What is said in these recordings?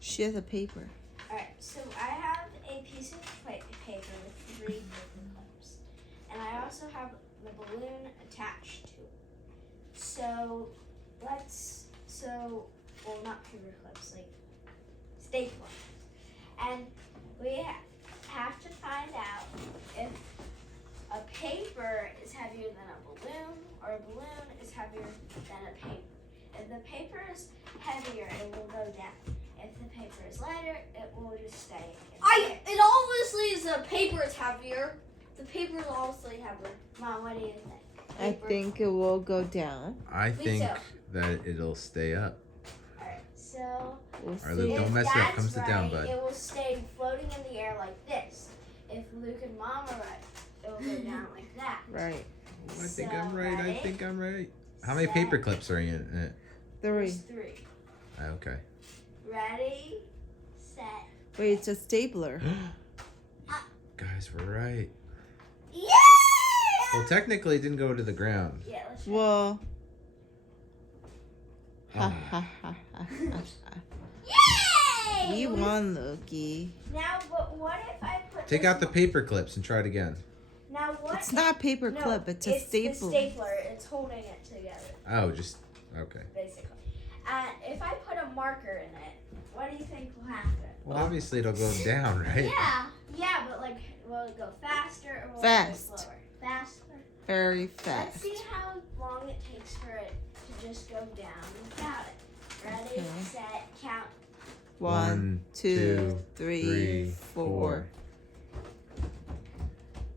She has a paper. Alright, so I have a piece of paper with 3 paper clips. And I also have the balloon attached to it. So, well, not paper clips, like staples. And we have to find out if a paper is heavier than a balloon, or a balloon is heavier than a paper. If the paper is heavier, it will go down. If the paper is lighter, it will just stay. It obviously is the paper is heavier. The paper is obviously heavier. Mom, what do you think? I think it will go down. I think too. that it'll stay up. Alright, so We'll Or see. don't mess it up. that's Come sit down, right, bud. it will stay floating in the air like this. If Luke and Mom are right, it will go down like that. Right. I think I'm So, right. I ready? think I'm right. How many Set. paper clips are in it? 3. There's 3. Okay. Ready, set. Wait, it's a stapler. Guys, we're right. Yeah! Well, technically, it didn't go to the ground. Yeah, let's try. Well. Oh. Ha ha ha ha ha. Yay! We won, Loki. Now, but what if I put Take this out the paper clips and try it again. Now what? It's not a paper no, clip. It's a the staple. stapler. It's holding it together, Oh, just okay. basically. And if I put a marker in it, what do you think will happen? Well, obviously, it'll go down, right? Yeah, but like, will it go faster or will Fast. it go slower? Faster. Very Let's fast. see how long it takes for it to just go down without it. Ready, Okay. set, count. 1, 2, 3, 4.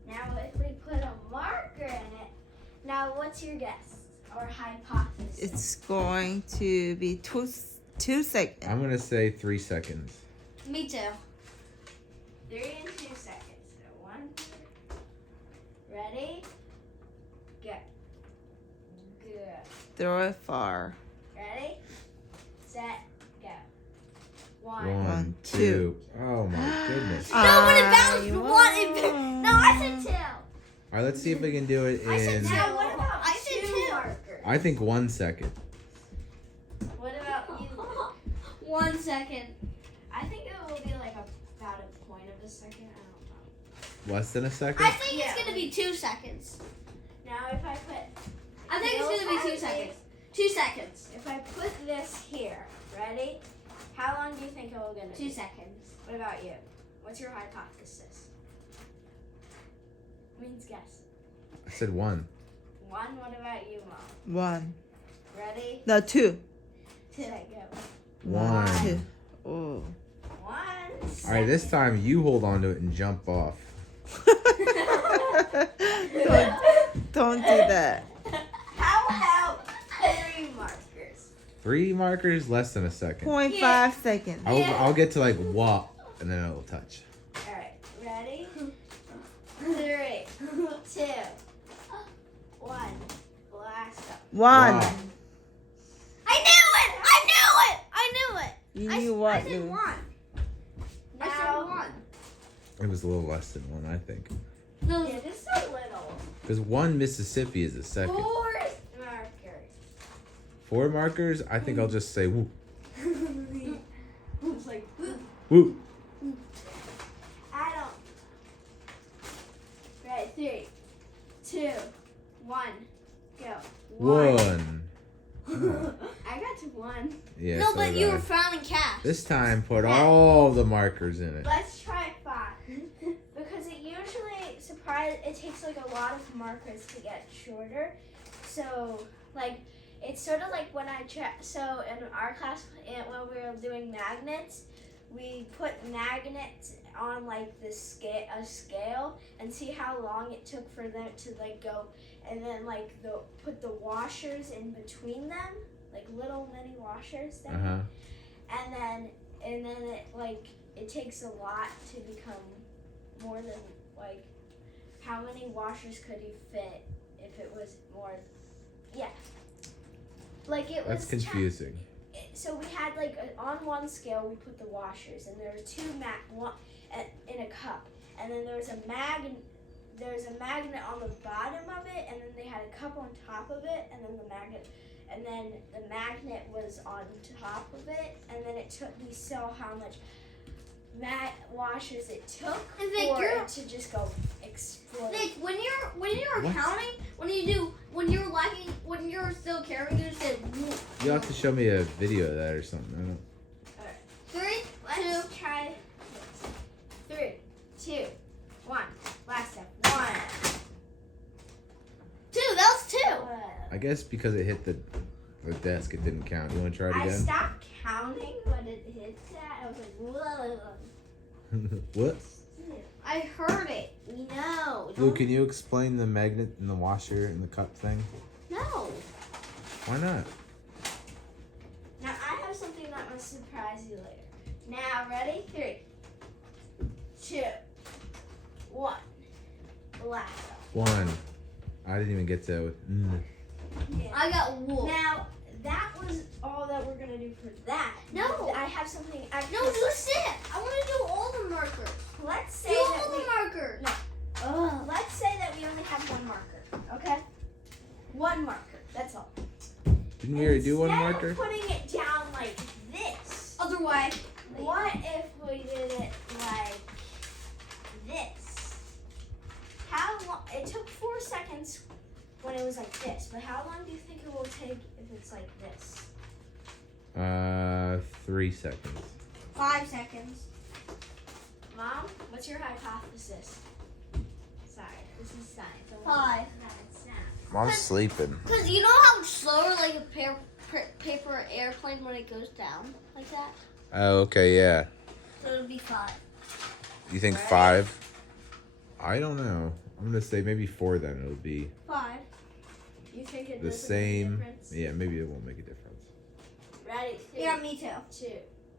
Now, if we put a marker in it, now what's your guess or hypothesis? It's going to be 2 seconds. I'm gonna say 3 seconds. Me too. 3 and 2 seconds. So 1, 2. Ready? Go. Good. Throw it far. Ready? Set. Go. 1. 1, 2. 2. Oh my goodness. No, when it bounced, I one, it won. No, I said 2. All right, let's see if we can do it I said in. 2. Now, what about I said 2 2. markers? I think 1 second. What about you? 1 second. I think it will be like about a point of a second. I don't know. Less than a second? I think it's gonna be 2 seconds. Now, if I put I think it's gonna be 2 seconds. 2 seconds. If I put this here, ready? How long do you think it will gonna 2 be? seconds. What about you? What's your hypothesis? Means guess. I said 1. 1. What about you, Mom? 1. Ready? No, 2. 2. Go. 1. 2. Oh. 1. All right, this time you hold on to it and jump off. Don't do that. How about 3 markers? 3 markers, less than a second. 0.5 seconds. I'll get to like what, and then it'll touch. All right. Ready? 3, 2, 1. Blast up. 1. Wow. I knew it! I knew it! I knew it! You I knew what, I said Lou? 1. I said Now, 1. It was a little less than 1, I think. No, yeah, just a little. Because 1 Mississippi is a second. 4 markers. 4 markers, I think I'll just say whoop. It's like, Whoop. I don't. Right, 3, 2, 1, go. 1. I got to 1. Yeah, no, so but did you I. were frowning cash. This time, put all the markers in it. Let's try 5. Because it usually it takes like a lot of markers to get shorter. So like it's sort of like when so in our class when we were doing magnets, we put magnets on like a scale and see how long it took for them to like go, and then like put the washers in between them, like little mini washers there. And then it takes a lot to become more than like how many washers could you fit if it was more? Yeah. Like it That's was confusing. So we had like on one scale we put the washers, and there were 2 in a cup, and then there was a magnet. There's a magnet on the bottom of it, and then they had a cup on top of it, and then the magnet, and then the magnet was on top of it, and then we saw how much washes it took And Vic, for you're- it to just go explode. Nick, when you're What? counting, when you're still counting, you say You'll have to show me a video of that or something. I don't. 3, Let's 2. try this. 3, 2, 1. Last step. 1. 2. That was 2. I guess because it hit the desk, it didn't count. You want to try it I again? stopped counting when it hit that. I was like, whoa. What? I heard it. No. Lou, can you explain the magnet and the washer and the cup thing? No. Why not? Now I have something that will surprise you later. Now, ready? 3, 2, 1. Last. 1. I didn't even get to. I got wool. Now, that was all that we're gonna do for that. No. I have something extra. No, do sit. I want to do all the markers. Let's say Do that all the markers. let's say that we only have one marker. Okay. One marker. That's all. Didn't we already do one Instead marker? of putting it down like this. Other way. What if we did it like this? How long? It took 4 seconds when it was like this, but how long do you think it will take if it's like this? 3 seconds. 5 seconds. Mom, what's your hypothesis? Sorry, this is science. 5. No, it's not. Mom's sleeping. Cause you know how it's slower, like a paper airplane when it goes down like that. Oh, okay, yeah. So it'll be 5. You think Right. 5? I don't know. I'm gonna say maybe 4 then. It'll be 5. You think it the doesn't same. make a difference? Yeah, maybe it won't make a difference. Ready? 3, Yeah, me too. 2,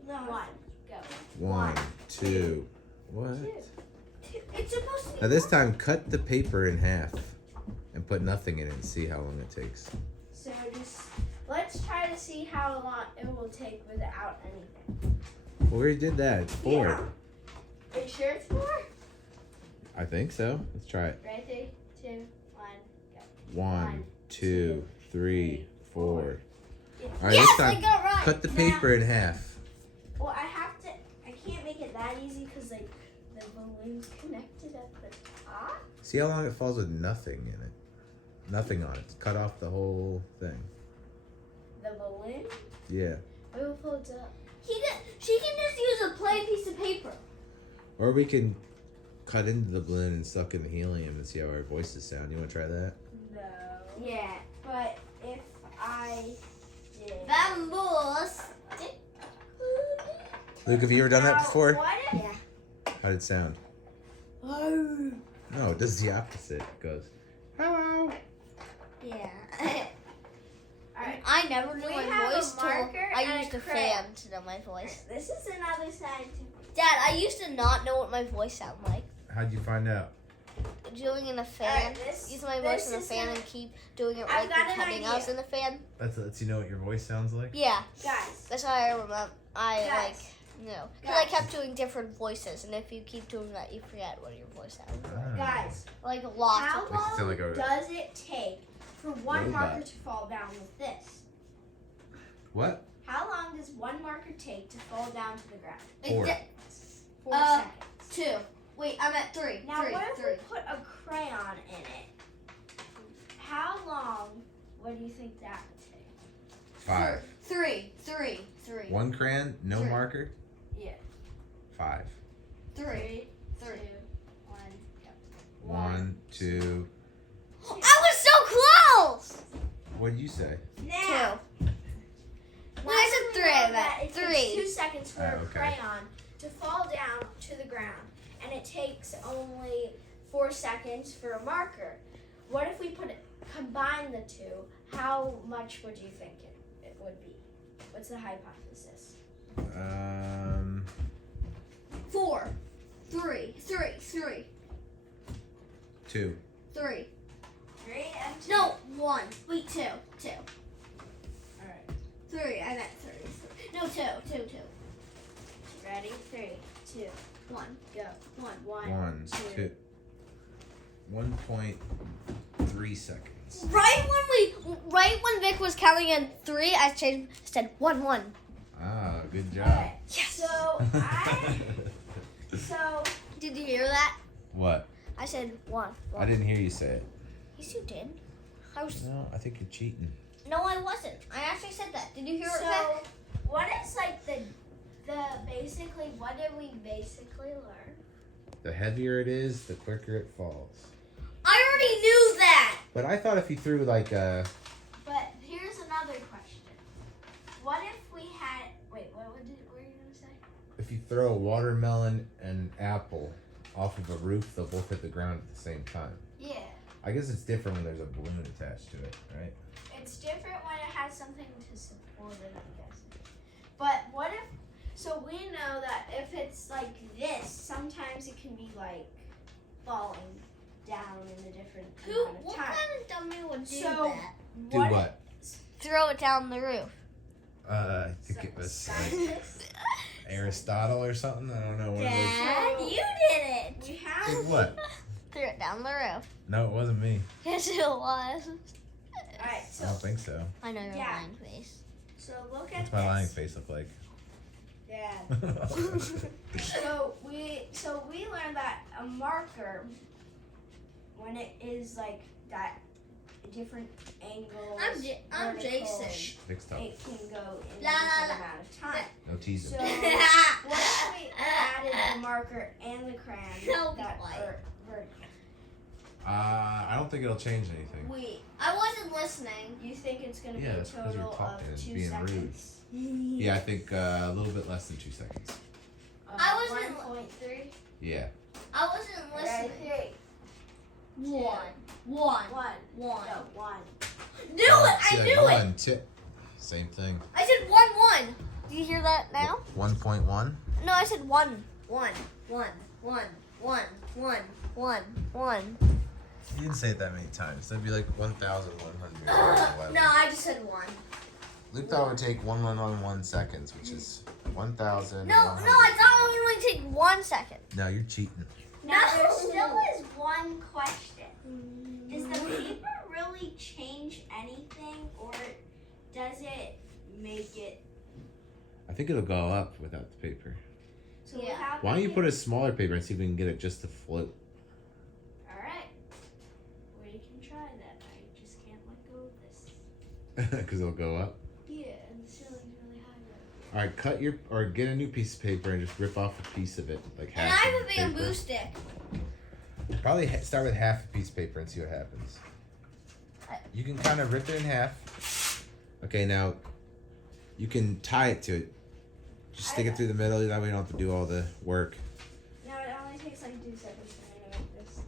No. 1, go. 1, 2. What? 2. It's supposed to be. Now this time, cut the paper in half and put nothing in it and see how long it takes. So just let's try to see how long it will take without anything. Well, we already did that. It's 4. Are you sure it's 4? I think so. Let's try it. Ready? 3, 2, 1, go. 1, 2, 3, 4. All right, Yes, this I time, got it right. cut the paper in half. Well, I can't make it that easy because like the balloon's connected at the top. See how long it falls with nothing in it. Nothing on it. Cut off the whole thing. The balloon? Yeah. It will float up. She can just use a plain piece of paper. Or we can cut into the balloon and suck in the helium and see how our voices sound. You want to try that? No. Yeah, but if I did. Vamos. Luke, have you ever done that Now, before? What if? How did it sound? No, it does the opposite. It goes, hello. Yeah. Alright. I never knew We my have a voice till marker I and used a a crayon. fan to know my voice. This is another scientific. Dad, I used to not know what my voice sounded like. How'd you find out? Doing in a fan, Alright, this- use my voice this in a is fan a- and keep doing it I've like got an pretending I was idea. in a fan. That lets you know what your voice sounds like? Yeah, Guys, that's how I remember. I Guys. because I Guys. kept doing different voices, and if you keep doing that, you forget what your voice sounds like. guys, Like lots how of. Makes it sound long like a does it take for one robot. marker to fall down with this? What? How long does one marker take to fall down to the ground? It 4. di- 4 Uh, seconds. 2. Wait, I'm at 3. Now, 3. what if 3. we put a crayon in it? How long? What do you think that would take? 5. 3. 1 crayon, no 3. marker? Yeah. 5. 3. 3, 3. 2, 1, go. 1, 2. I was so close. What did you say? Now, No, I said now that we 3, know I that meant it 3. takes 2 seconds for Oh, a okay. crayon to fall down to the ground, and it takes only 4 seconds for a marker. What if we combine the two? How much would you think it would be? What's the hypothesis? 4. 3. 3. 2. 3. 3 and 2. No, 1. Wait, 2. 2. Alright. 3. I meant 3. No, 2. 2. Ready? 3, 2, 1. go. 1. 1, 1, 2. 2. 1.3 seconds. Right when Vic was counting in 3, I said 1 1. Ah, good job. Alright, Yes. so Did you hear that? What? I said 1. I didn't hear you say it. Yes, you did. I was. No, I think you're cheating. No, I wasn't. I actually said that. Did you hear it, Vic? so what is like the basically what did we basically learn? The heavier it is, the quicker it falls. I already knew that. But I thought if you threw like a But here's another question. What if we had wait, what were you gonna say? if you throw a watermelon and an apple off of a roof, they'll both hit the ground at the same time. Yeah. I guess it's different when there's a balloon attached to it, right? It's different when it has something to support it, I'm guessing. But what if so we know that if it's like this, sometimes it can be like falling down in a different amount of What time. kind of dummy would do So, that? Do what? Throw it down the roof. I think it was Scientists. Aristotle or something. I don't know what Dad, So- you did it. We it have was. What? Threw it down the roof. No, it wasn't me. Yes, it was. alright, I so don't think so. I know your Yeah. lying face. so look at What's my lying this. face look like? Yeah. So we learned that a marker, when it is like that different angle, I'm Jason. Shh, Vic's talking. it can go in La, a la, different la. amount of time. No teasing. So what if we added the marker and the crayon No, be that quiet. are vertical? I don't think it'll change anything. Wait, I wasn't listening. you think it's gonna Yeah, be a that's 'cause you're total talking of and 2 being rude. seconds? Yeah, I think a little bit less than 2 seconds. I wasn't- 1.3. Yeah. I wasn't Ready? listening. 3, One. 1. One. No, 1. Knew it! I Said knew it! 1, Same thing. I said 1 1. Do you hear that now? 1.1. No, I said 1 1 1 1 1 1 1 1. You didn't say it that many times. That'd be like 1,100. No, I just said 1. Luke thought it would take 1 seconds, which is 1,000. No, I thought it would only take 1 second. No, you're cheating. Now there still is one question. Does the paper really change anything, or does it make it? I think it'll go up without the paper. So Yeah. without Why don't you the- put a smaller paper and see if we can get it just to float? All right, we can try that. I just can't let go of this. Because it'll go up. Yeah, and the ceiling's really high. Right? All right, get a new piece of paper and just rip off a piece of it, like And half. I of have a the bamboo paper. stick. Probably start with half a piece of paper and see what happens. You can kind of rip it in half. Okay, now you can tie it to it. Just stick it through the middle. That way you don't have to do all the work. Now it only takes like 2 seconds for me to make this.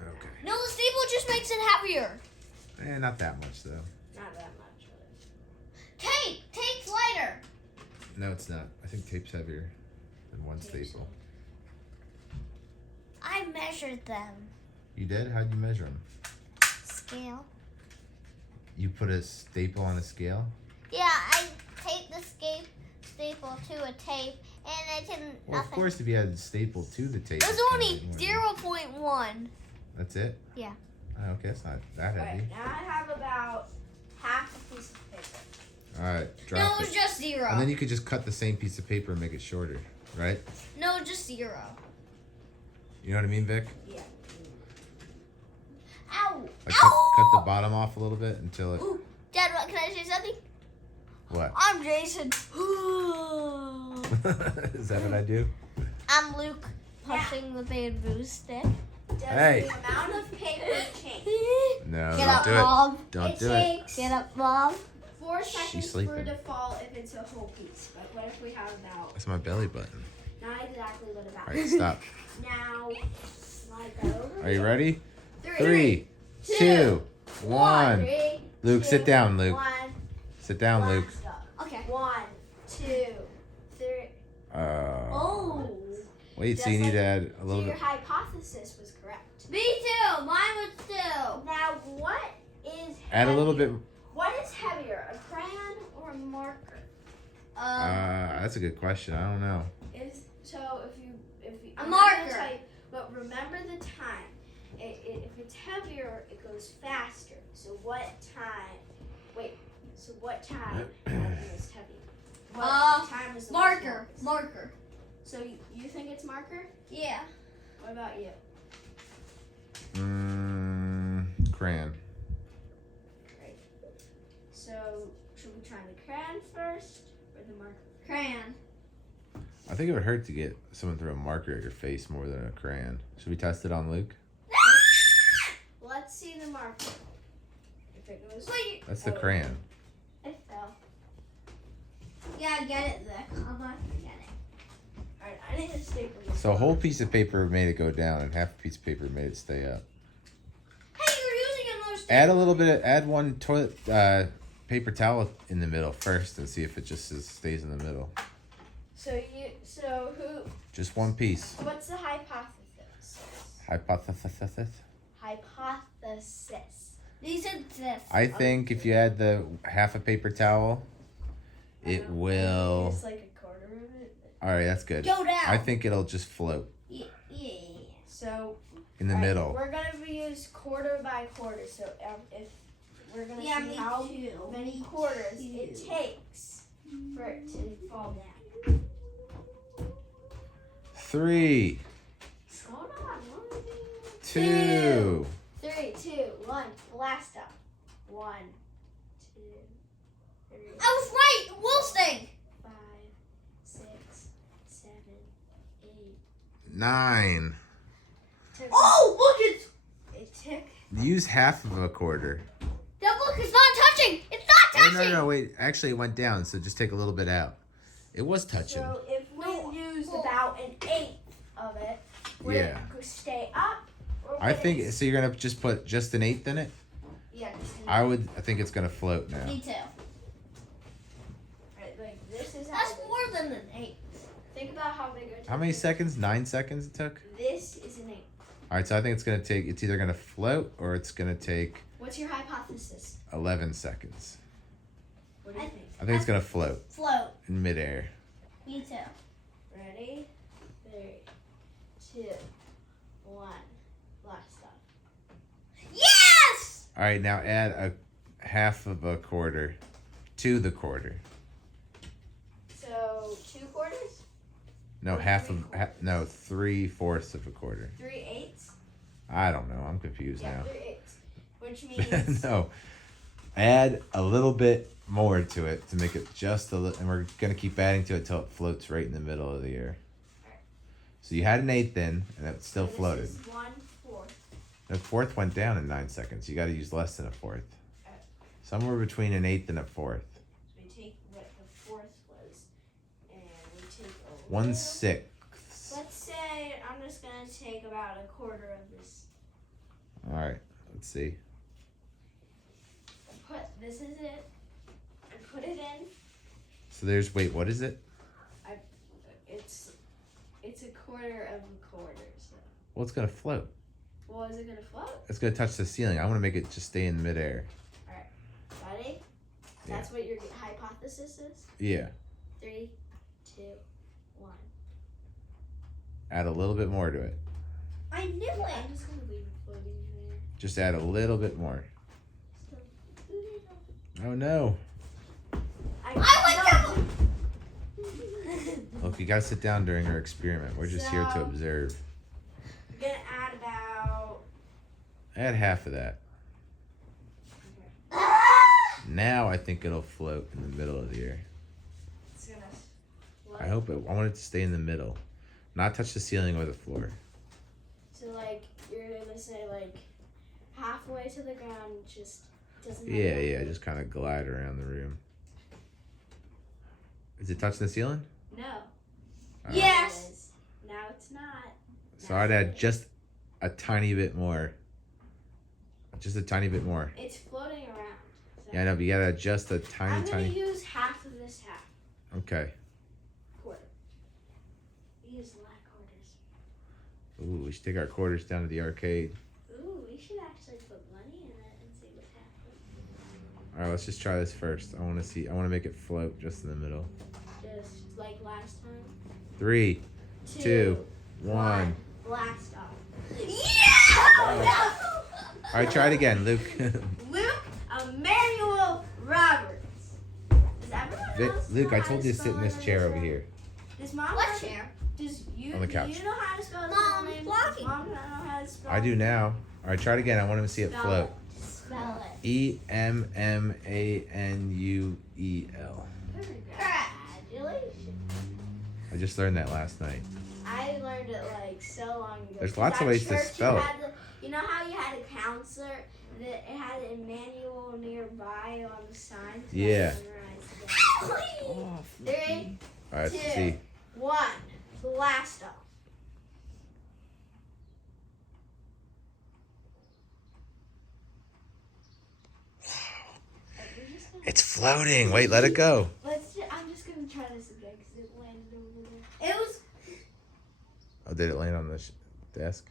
Okay. No, the staple just makes it heavier. Not that much though. Not that much. Tape's lighter. No, it's not. I think tape's heavier than one staple. I measured them. You did? How'd you measure them? Scale. You put a staple on a scale? Yeah, I taped the staple to a tape, and it didn't. Well, of nothing. course, if you had a staple to the tape. It was it's gonna only be more than- 0.1. That's it? Yeah. Oh, okay, that's not that heavy. Right, now I have about half a piece of paper. All right, No, drop it was it. just 0. And then you could just cut the same piece of paper and make it shorter, right? No, just 0. You know what I mean, Vic? Yeah. Ow! Like Ow! cut the bottom off a little bit until it. Ooh, Dad, can I say something? What? I'm Jason. Is that what I do? I'm Luke, punching the bamboo stick. Does Hey. the amount of paper change? No, Get don't up, do it. Mom. Don't it do it. takes Get up, Mom. 4 seconds for sleeping. it to fall if it's a whole piece. But what if we have about That's my belly button. not exactly what about? All right, stop. Now, like that over. Are you ready? 3, 2, 1. 3, Luke, sit down, Luke. 1. Sit down, Luke. Okay. 1, 2, 3. Oh. Wait, so you Just need to like- add a So little your bit. hypothesis was correct. Me too. Mine was 2. Now, what is Add a little bit. heavier? What is heavier, a crayon or a marker? That's a good question. I don't know. Is so if you A I'm not gonna marker. tell you, but remember the time. if it's heavier, it goes faster. So what time? Wait. So what time is the most heavy? What time is the Marker. most Marker. So you think it's marker? Yeah. What about you? Crayon. Great. So should we try the crayon first or the marker? Crayon. I think it would hurt to get someone throw a marker at your face more than a crayon. Should we test it on Luke? Let's see the marker. If it goes. Wait. That's the crayon. It fell. Yeah, get it, Vic. I'm not gonna get it. Alright, I need to staple this. So a whole piece of paper made it go down, and half a piece of paper made it stay up. Hey, you're using another stick. Add a little bit. Add one toilet paper towel in the middle first, and see if it just stays in the middle. So who? Just one piece. What's the hypothesis? Hypothesis. Hypothesis. These are this. I think if you add the half a paper towel, it will. It's like a quarter of it. All right, that's good. Go down. I think it'll just float Yeah. So in the alright, middle. we're gonna use quarter by quarter. So if we're gonna Yeah, see me how too. many Me quarters too. it takes for it to fall down. 3, Hold on. 2. 3, 2, 1. Blast off. 1, 2, 3, I was right. Will sting. 5, 6, 7, 8. 9. Oh, look, It took. Use half of a quarter. that look is not touching. It's not Oh, touching. no, wait. Actually, it went down, so just take a little bit out. It was touching. So if we used about an eighth of it, would Yeah. it stay up? Or I would think it, so. You're gonna just put just an eighth in it. Yeah. Just an I think it's gonna float now. Me too. Right, like this is how. That's big- more than an 8. Think about how big it. How many seconds? 9 seconds it took. This is an eighth. All right, so I think it's gonna take. It's either gonna float or it's gonna take What's your hypothesis? 11 seconds. What do you think? I think it's gonna float Float. in midair. Me too. Ready? 3, 2, 1. Blast off. Yes! All right, now add a half of a quarter to the quarter. So 2 quarters, No, Or half three of no 3/4 of a quarter. 3/8. I don't know. I'm confused Yeah, now. 3/8. Which means No, add a little bit more to it to make it just a little, and we're gonna keep adding to it till it floats right in the middle of the air. So you had an eighth in, and it still this floated. is 1/4. The fourth went down in 9 seconds. You got to use less than a fourth. Somewhere between an eighth and a fourth. So we take what the fourth was, and we take a 1/6. Let's say I'm just gonna take about a quarter of this. All right. Let's see. This is it, and put it in. So there's wait. What is it? It's a quarter of a quarter. So, Well, it's gonna float. well, is it gonna float? It's gonna touch the ceiling. I want to make it just stay in midair. Ready? Yeah. That's what your hypothesis is. Yeah. 3, 2, 1. Add a little bit more to it. I knew I'm it. just gonna leave it floating in there. Just add a little bit more. Oh no! I went Look, you gotta sit down during our experiment. We're just here to So- observe. I'm gonna add about. Add half of that. Now I think it'll float in the middle of the air. It's gonna. I hope it. I want it to stay in the middle, not touch the ceiling or the floor. So like you're gonna say like halfway to the ground, just doesn't. have Yeah, enough yeah. room. Just kind of glide around the room. Is it touching the ceiling? No. Alright. Yes. It is. Now it's not. So I'd add just a tiny bit more. Just a tiny bit more. It's floating around. So Yeah, I know, but you gotta add just a I'm tiny, gonna tiny. use half of this half Okay. quarter. Use black quarters. Ooh, we should take our quarters down to the arcade. Ooh, we should actually put money in it and see what happens. All right, let's just try this first. I want to see. I want to make it float just in the middle. Just like last time. 3, 2, 1. Blast off. Yeah! All right, try it again, Luke. Luke Emmanuel Roberts. Does everyone else Luke, know I how told to you to sit spell in this his chair name? over here. Does mom What know- chair? Does you On the couch. Do you know how to spell his Mom, middle name? blocking. Does mom know how to spell I do now. All right, try it again. I want him to see it Spell float. Spell it. Emmanuel. Congratulations. I just learned that last night. I learned it like so long ago. There's 'Cause lots of at ways to church spell it. You know how you had a counselor that it had Emmanuel nearby on the sign? So I Yeah. memorized it. Oh, 3, All right, let's 2, see. 1. Blast off. It's floating. Wait, let it go. I'm just gonna try this again because it landed over there. It was. Oh, did it land on the desk?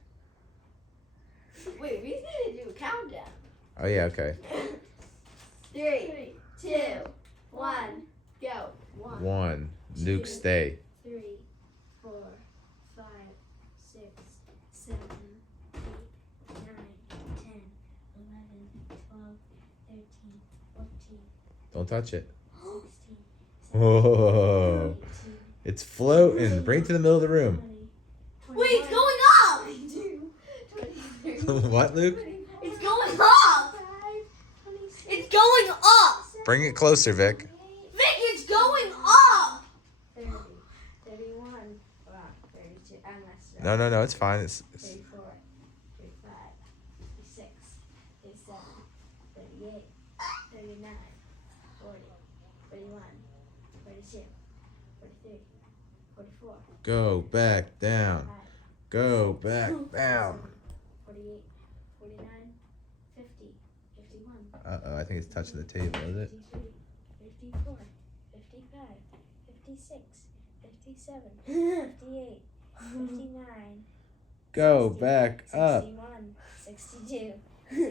Wait, we need to do a countdown. Oh, yeah, okay. 3, 2, 1, go. 1, 1. Luke, stay. 3, 4, 5, 6, 7, 8, 9, 10, 11, 12, 13, 14, Don't touch it. 16, Whoa. 17, It's floating. Bring it to the middle of the room. 20, Wait, it's 21, going up! 22, 23, What, Luke? 24, It's going up! 26, It's going up! Bring it closer, Vic. 28, Vic, it's going up! 30, 31, wow, 32, I messed it up. No, it's fine. It's 34, 35, 36, 37, 38, 39, 40, 41, 42, 43, 44, go back down. 45, Go back down. 48, 49, 50, 51, Uh-oh, I think it's touching the table, is it? 53, 54, 55, 56, 57, 58, 59, Go back up. 61, 62,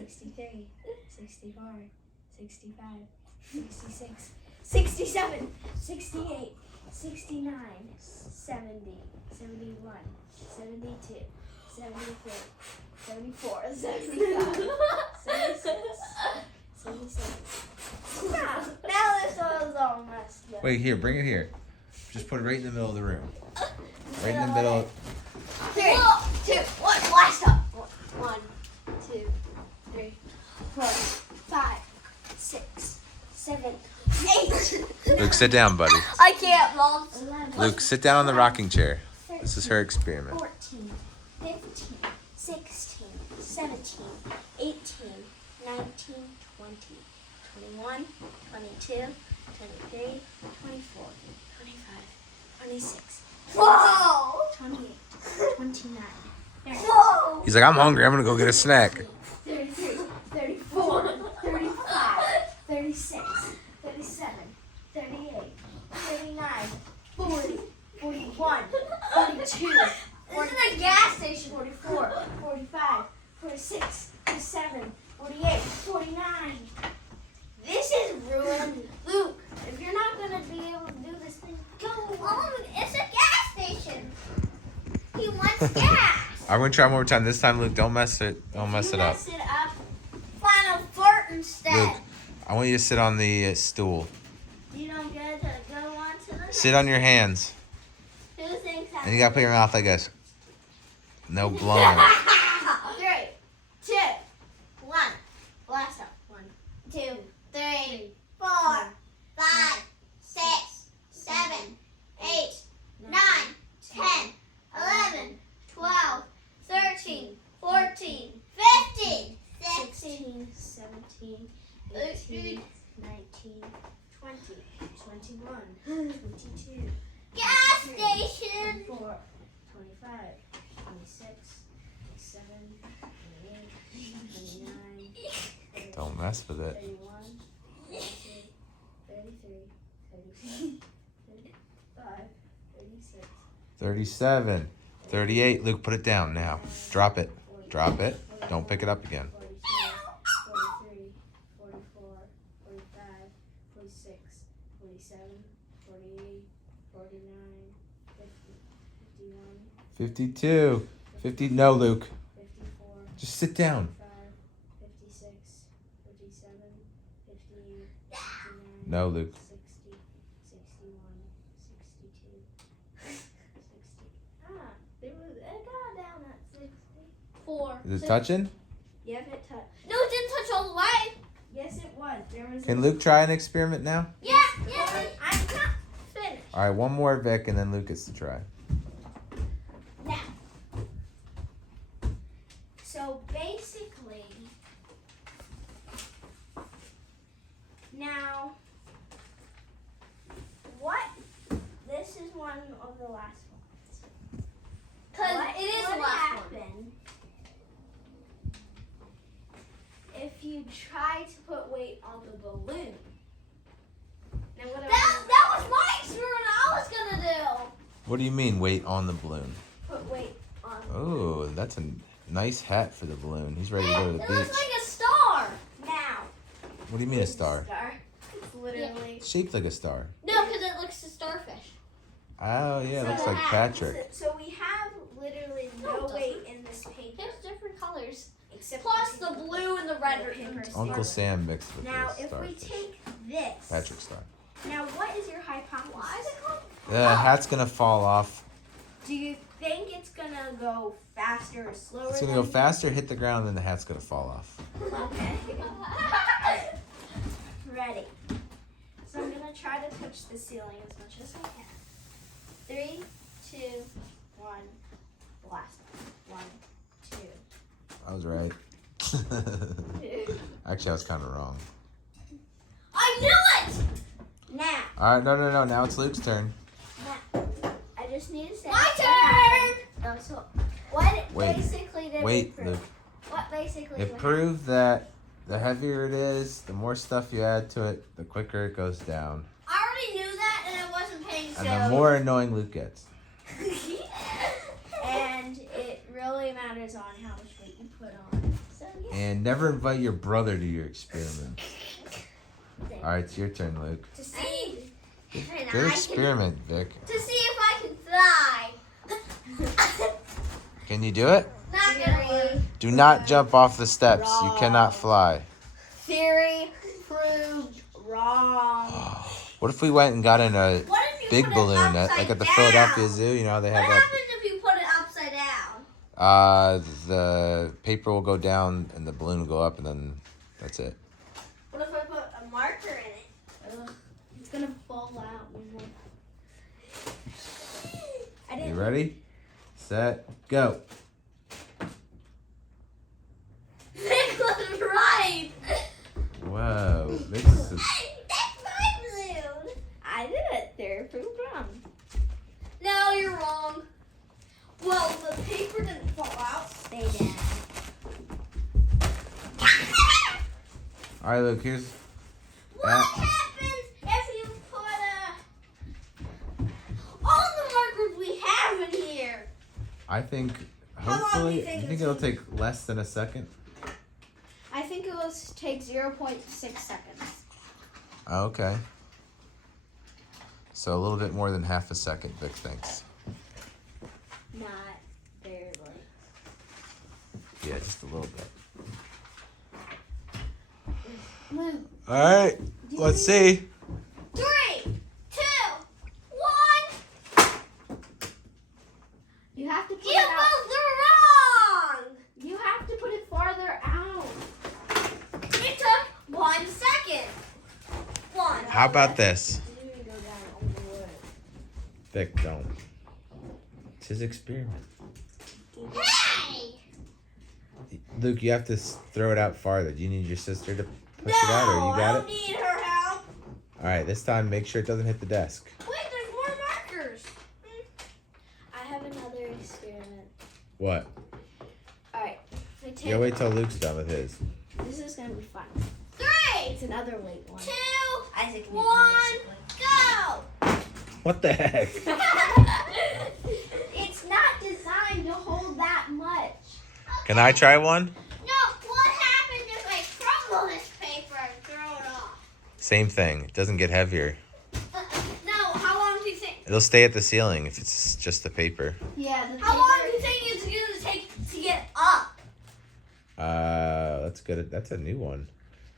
63, 64, 65, 66, 67, 68, 69, 70, 71, 72, 73, 74, 75, 76, 77. Now this oil's all messed up. Wait, here, bring it here. Just put it right in the middle of the room. Right in the middle. 3, 2, 1, blast up. 1, 2, 3, 4, 5, 6, 7, 8. Luke, sit down, buddy. I can't, Mom. 11, Luke, sit down on the rocking chair. 13, This is her experiment. 14, 15, 16, 17, 18, 19, 20, 21, 22, 23, 24, 25, 26, Whoa! 28, 29, 30, Whoa! He's like, I'm hungry. I'm going to go get a snack. 33, 34, 35, 36, 37, 38, 39, 40, 41, 42, This is a gas station. 44, 45, 46, 47, 48, 49. This is ruined. Luke, if you're not going to be able to do this thing, go. Mom, it's a gas station. He wants gas. I'm going to try one more time. This time, Luke, don't mess it up. Mess it up. Final fart instead. Luke, I want you to sit on the stool. You don't get to go on to the Sit on your hands. Who thinks that? And you got to put your mouth like this. No blowing. 3, 2, 1. Blast up. 1, 2, 3, 4, 5, 5, 6, 7, 8, 9, 10, 11, 12, 13, 14, 15, 16, 17, 18, 19, 20, 21, 22, gas station. 24, 25, 26, 27, 28, 29, 30, Don't mess with it. 31, 32, 33, 34, 35, 36, 37, 38. Luke, put it down now. Drop it. Drop it. Don't pick it up again. 42, 43, 44, 45, 46, 47, 48, 49, 50, 51, 52. 50. No, Luke. 54, Just sit down. 56, 57, 58, 59, No, Luke. 60, 61, 62, 60. It got down at 60. 4. Is it touching? Yep, it touched. No, it didn't touch all the way. Yes, it was. There was. Can Luke try an experiment now? Yeah, yeah. I'm not finished. All right, one more, Vic, and then Luke gets to try. Now. So basically, now, what? This is one of the last ones. Because What it is would the last one. happen if you try to put weight on the balloon? Now what That was my experiment I was going to do. What do you mean, weight on the balloon? put weight on. Oh, that's a nice hat for the balloon. He's ready to go to the It beach. looks like a star. Now. What do you mean a star? It's literally. It's shaped like a star. No, because it looks a starfish. Oh, yeah, it looks So like Patrick. So we have literally No, no it weight in this paper. There's different colors. Except Plus for the blue and the red are paper. Uncle Sam mixed with Now, the if we starfish. take this. Patrick star. Now, what is your hypothesis? Why is it called? The hat's gonna fall off. Do you think it's gonna go faster or slower? It's gonna go faster, hit the ground, then the hat's gonna fall off. Okay. Ready. So I'm gonna try to touch the ceiling as much as I can. 3, 2, 1. Blast. 1, 2. I was right. Actually, I was kind of wrong. I knew it! Now, All right, no. Now it's Luke's turn. I just need to say. My what turn! happened. No, so what Wait. basically did Wait, it prove? Luke. What basically? It what proved that the heavier it is, the more stuff you add to it, the quicker it goes down. I already knew that and I wasn't paying And attention. the more annoying Luke gets. And it really matters on how much weight you put on. So yeah. And never invite your brother to your experiment. All right, it's your turn, Luke. To see, Good experiment, Vic. to see if I can fly. Can you do it? Not really. Do not jump off the steps. You cannot fly. Theory proved wrong. What if we went and got in a What if you big put it balloon, upside like at the down? Philadelphia Zoo? You know how they What have that. happens if you put it upside down? The paper will go down and the balloon will go up, and then that's it. What if I put a marker in it? It's gonna fall out. I You didn't. ready? Set, go. Vic was right. Whoa, this is That's my balloon. I did it. They're proved wrong. No, you're wrong. Well, the paper didn't fall out. They did. all right. Look, here's What that. happens if you put all the markers we have in here? I think How long do hopefully, you think you think it's it'll take less than a second? I think it will take 0.6 seconds. Okay. So a little bit more than half a second, Vic thinks. Not barely. Yeah, just a little bit. Luke, All right, let's see. 3, 2, 1. you have to put You it out. both are wrong. You have to put it farther out. It took 1 second. 1. How about this? You didn't go down all the way. Vic, don't. It's his experiment. Hey! Luke, you have to throw it out farther. Do you need your sister to push No, it out, or you I got don't it? need her help. All right, this time make sure it doesn't hit the desk. Wait, there's more markers. I have another experiment. What? Alright. I take, You gotta wait till Luke's done with his. This is gonna be fun. 3, It's another weight one. 2, Isaac Newton, 1, basically. go! What the heck? It's not designed to hold that much. Can I try one? No, what happens if I crumble this paper and throw it off? Same thing. It doesn't get heavier. No, how long do you think? It'll stay at the ceiling if it's just the paper. Yeah, the How long do you think it's gonna take to get up? That's good. That's a new one.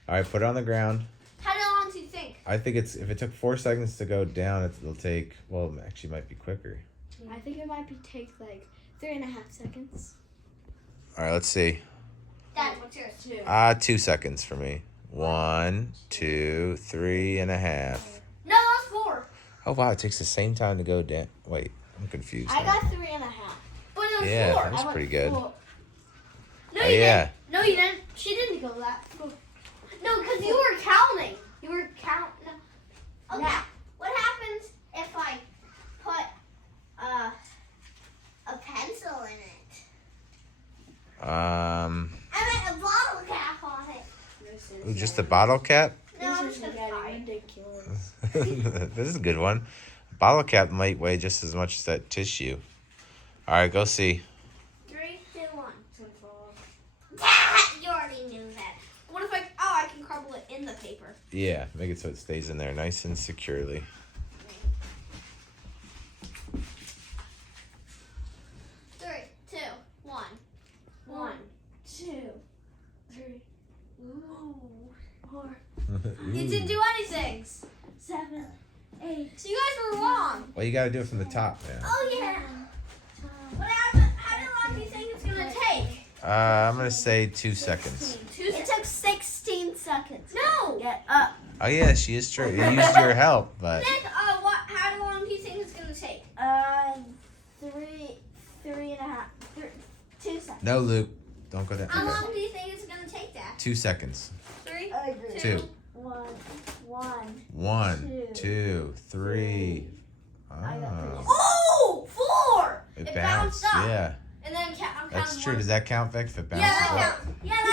All right, put it on the ground. How long do you think? I think if it took 4 seconds to go down, it'll take, well, actually might be quicker. I think it might take like 3.5 seconds. All right, let's see. Dad, what's yours? 2 seconds for me. 1, 2, 3.5. No, that's 4. Oh wow, it takes the same time to go down. Wait, I'm confused. I now. got 3.5. But it was Yeah, 4. that's pretty good. No, Oh, you yeah. didn't. No, you didn't. She didn't go that. No, because you were counting. You were counting. No. Okay. Now. What happens if I put a pencil in it? I meant a bottle cap on it. Ooh, just the bottle cap? No, I'm just gonna try. Ridiculous. This is a good one. Bottle cap might weigh just as much as that tissue. All right, go see. 3, 2, 1. You already knew that. What if I can crumble it in the paper? Yeah, make it so it stays in there nice and securely. 3, 2, 1. 1, 2, 3, Ooh. 4, You didn't do anything. 7, 8. So you guys were wrong. Well, you got to do it from the top now. Oh yeah. How long do you think it's gonna take? I'm gonna say 2 seconds. 2 It took 16 seconds. No. Get up. Oh yeah, she is true. You used your help, but Nick, how long do you think it's gonna take? 3.5. 2 seconds. no, Luke, don't go How down. long do you think it's gonna take, Dad? 2 seconds. 3, I agree. 2. 1. 1, 2, 3. I got Oh, Oh, 4. it It bounced. bounced up. Yeah, And then I'm counting that's true. 1. Does that count, Vic? If it bounces Yeah, that up? counts. Yeah, that